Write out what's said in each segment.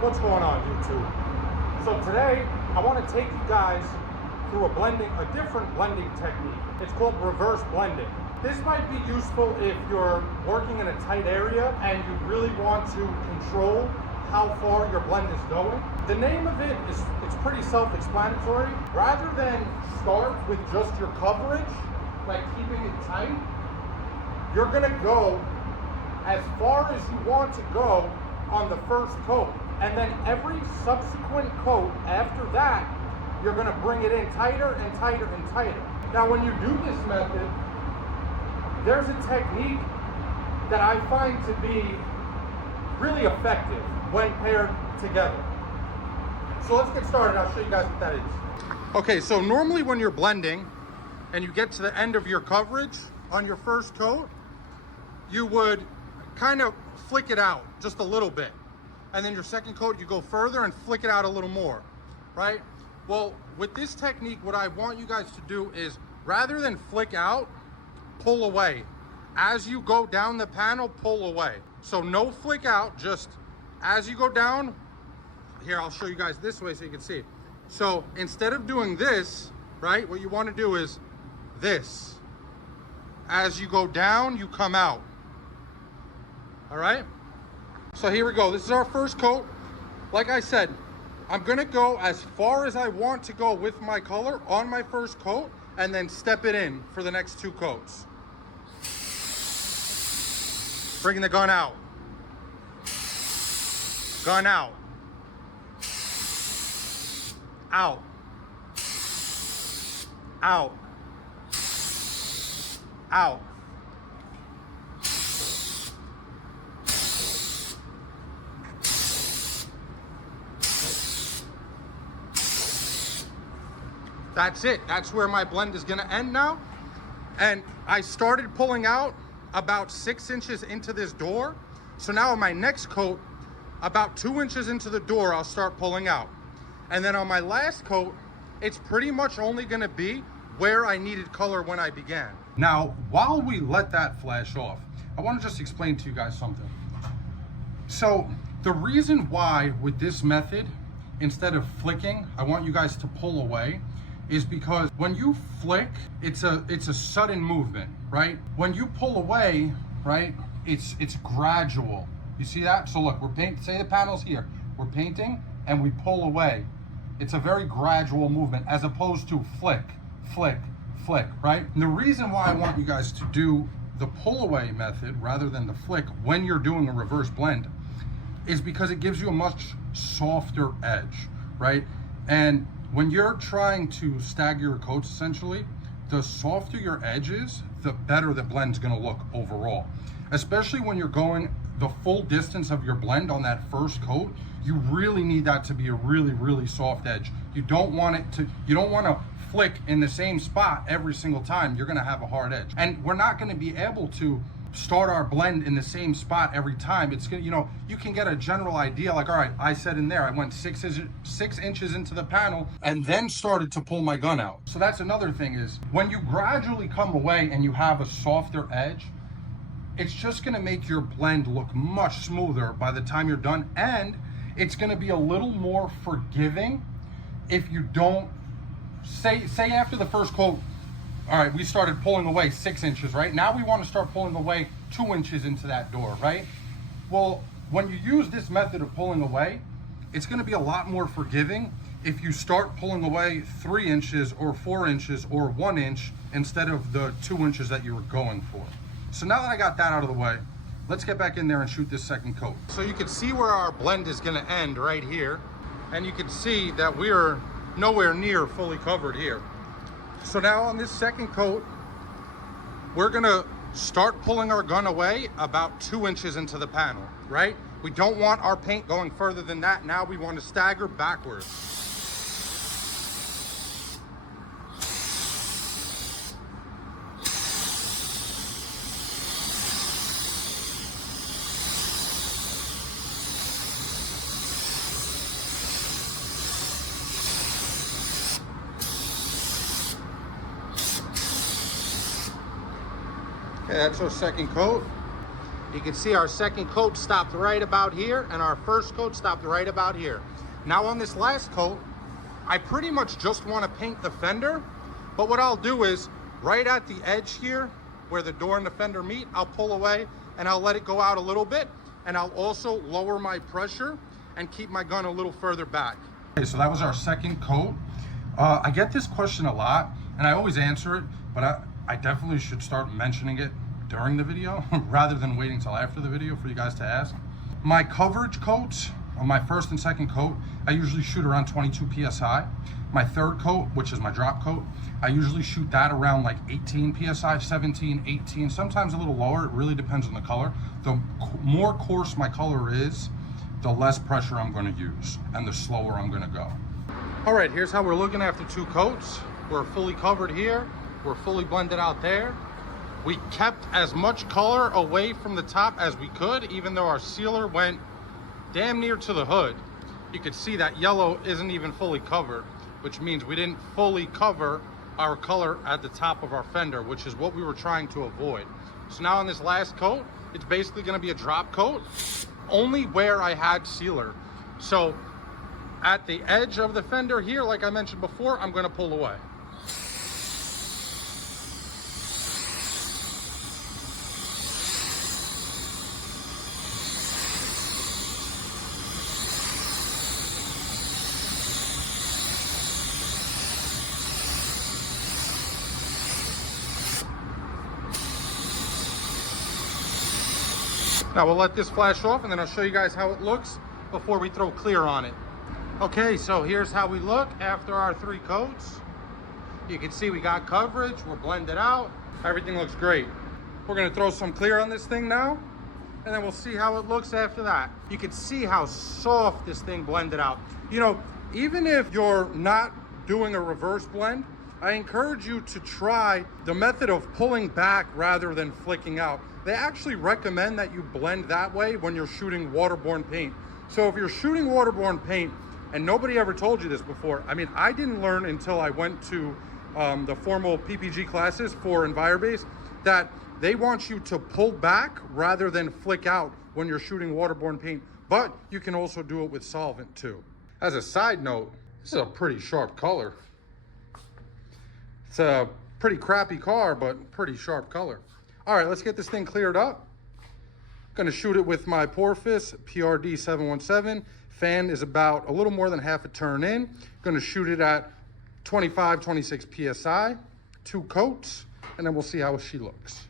What's going on, YouTube? So today I want to take you guys through a different blending technique. It's called reverse blending. This might be useful if you're working in a tight area and you really want to control how far your blend is going. The name of it is, it's pretty self-explanatory. Rather than start with just your coverage, like keeping it tight, you're gonna go as far as you want to go on the first coat. And then every subsequent coat after that, you're gonna bring it in tighter and tighter and tighter. Now, when you do this method, there's a technique that I find to be really effective when paired together. So let's get started. I'll show you guys what that is. Okay, so normally when you're blending and you get to the end of your coverage on your first coat, you would kind of flick it out just a little bit. And then your second coat, you go further and flick it out a little more, right? Well, with this technique, what I want you guys to do is rather than flick out, pull away. As you go down the panel, pull away. So no flick out, just as you go down. Here, I'll show you guys this way so you can see. So instead of doing this, right, what you want to do is this. As you go down, you come out. All right? So here we go. This is our first coat. Like I said, I'm gonna go as far as I want to go with my color on my first coat and then step it in for the next two coats. Bringing the gun out. Gun out. Out. Out. Out. That's it. That's where my blend is gonna end now. And I started pulling out about 6 inches into this door. So now on my next coat, about 2 inches into the door, I'll start pulling out. And then on my last coat, it's pretty much only gonna be where I needed color when I began. Now, while we let that flash off, I wanna just explain to you guys something. So the reason why with this method, instead of flicking, I want you guys to pull away, is because when you flick, it's a sudden movement, right? When you pull away, right, it's gradual. You see that? So look, we're painting, say the panel's here. We're painting and we pull away. It's a very gradual movement as opposed to flick, flick, flick, right? And the reason why I want you guys to do the pull away method rather than the flick when you're doing a reverse blend is because it gives you a much softer edge, right? And when you're trying to stagger your coats, essentially, the softer your edge is, the better the blend's gonna look overall. Especially when you're going the full distance of your blend on that first coat, you really need that to be a really, really soft edge. You don't want to flick in the same spot every single time. You're gonna have a hard edge. And we're not gonna be able to start our blend in the same spot every time. It's gonna, you can get a general idea, like, all right, I said in there, I went 6 inches into the panel and then started to pull my gun out. So that's another thing is when you gradually come away and you have a softer edge, it's just gonna make your blend look much smoother by the time you're done. And it's gonna be a little more forgiving if you don't, say after the first coat, all right, we started pulling away 6 inches, right? Now we want to start pulling away 2 inches into that door, right? Well, when you use this method of pulling away, it's going to be a lot more forgiving if you start pulling away 3 inches or 4 inches or 1 inch instead of the 2 inches that you were going for. So now that I got that out of the way, let's get back in there and shoot this second coat. So you can see where our blend is going to end right here. And you can see that we're nowhere near fully covered here. So now on this second coat, we're gonna start pulling our gun away about 2 inches into the panel, right? We don't want our paint going further than that. Now we want to stagger backwards. Okay, that's our second coat. You can see our second coat stopped right about here, and our first coat stopped right about here. Now on this last coat, I pretty much just want to paint the fender, but what I'll do is right at the edge here where the door and the fender meet, I'll pull away and I'll let it go out a little bit, and I'll also lower my pressure and keep my gun a little further back. Okay, so that was our second coat. I get this question a lot and I always answer it, but I definitely should start mentioning it during the video rather than waiting till after the video for you guys to ask. My coverage coats on my first and second coat, I usually shoot around 22 PSI. My third coat, which is my drop coat, I usually shoot that around like 18 PSI, 17, 18, sometimes a little lower. It really depends on the color. The more coarse my color is, the less pressure I'm gonna use and the slower I'm gonna go. All right, here's how we're looking after 2 coats. We're fully covered here. We're fully blended out there. We kept as much color away from the top as we could, even though our sealer went damn near to the hood. You could see that yellow isn't even fully covered, which means we didn't fully cover our color at the top of our fender, which is what we were trying to avoid. So now on this last coat, it's basically gonna be a drop coat, only where I had sealer. So at the edge of the fender here, like I mentioned before, I'm gonna pull away. Now we'll let this flash off and then I'll show you guys how it looks before we throw clear on it. Okay, so here's how we look after our 3 coats. You can see we got coverage, we're blended out, everything looks great. We're gonna throw some clear on this thing now, and then we'll see how it looks after that. You can see how soft this thing blended out. You know, even if you're not doing a reverse blend, I encourage you to try the method of pulling back rather than flicking out. They actually recommend that you blend that way when you're shooting waterborne paint. So if you're shooting waterborne paint, and nobody ever told you this before, I mean, I didn't learn until I went to the formal PPG classes for Envirobase, that they want you to pull back rather than flick out when you're shooting waterborne paint, but you can also do it with solvent too. As a side note, this is a pretty sharp color. It's a pretty crappy car, but pretty sharp color. All right, let's get this thing cleared up. Gonna shoot it with my Porpoise PRD 717. Fan is about a little more than half a turn in. Gonna shoot it at 25, 26 PSI, 2 coats, and then we'll see how she looks.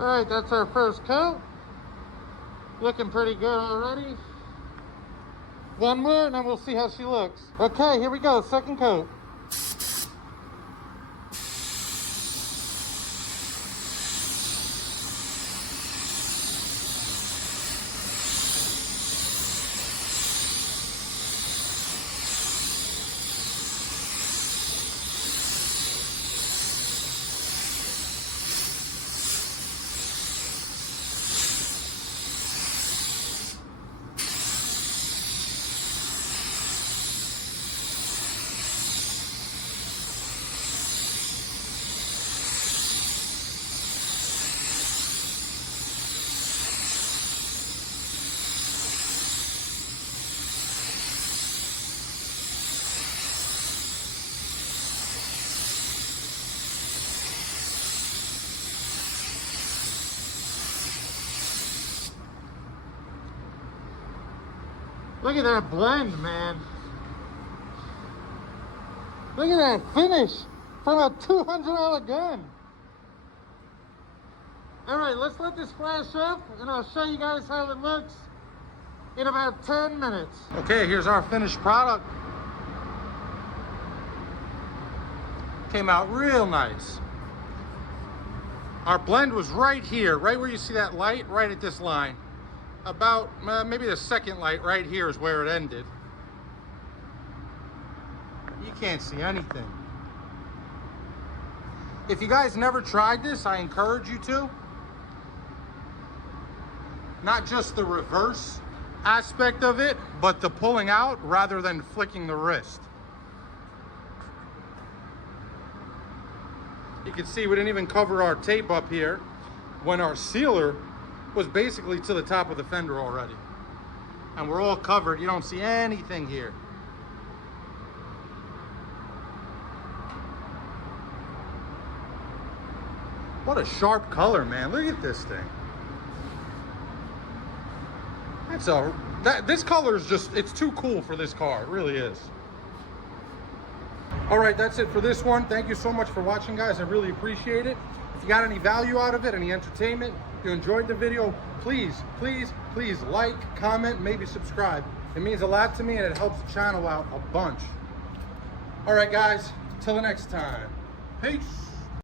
All right, that's our first coat. Looking pretty good already. One more and then we'll see how she looks. Okay, here we go, second coat. Look at that blend, man. Look at that finish. from a $200 gun. All right, let's let this flash up and I'll show you guys how it looks in about 10 minutes. Okay, here's our finished product. Came out real nice. Our blend was right here, right where you see that light, right at this line. About maybe the second light right here is where it ended. You can't see anything. If you guys never tried this, I encourage you to. Not just the reverse aspect of it, but the pulling out rather than flicking the wrist. You can see we didn't even cover our tape up here when our sealer was basically to the top of the fender already. And we're all covered. You don't see anything here. What a sharp color, man. Look at this thing. This color is just, it's too cool for this car. It really is. All right, that's it for this one. Thank you so much for watching, guys. I really appreciate it. If you got any value out of it, any entertainment, if you enjoyed the video, please like, comment, maybe subscribe. It means a lot to me and it helps the channel out a bunch. All right, guys, till the next time. Peace.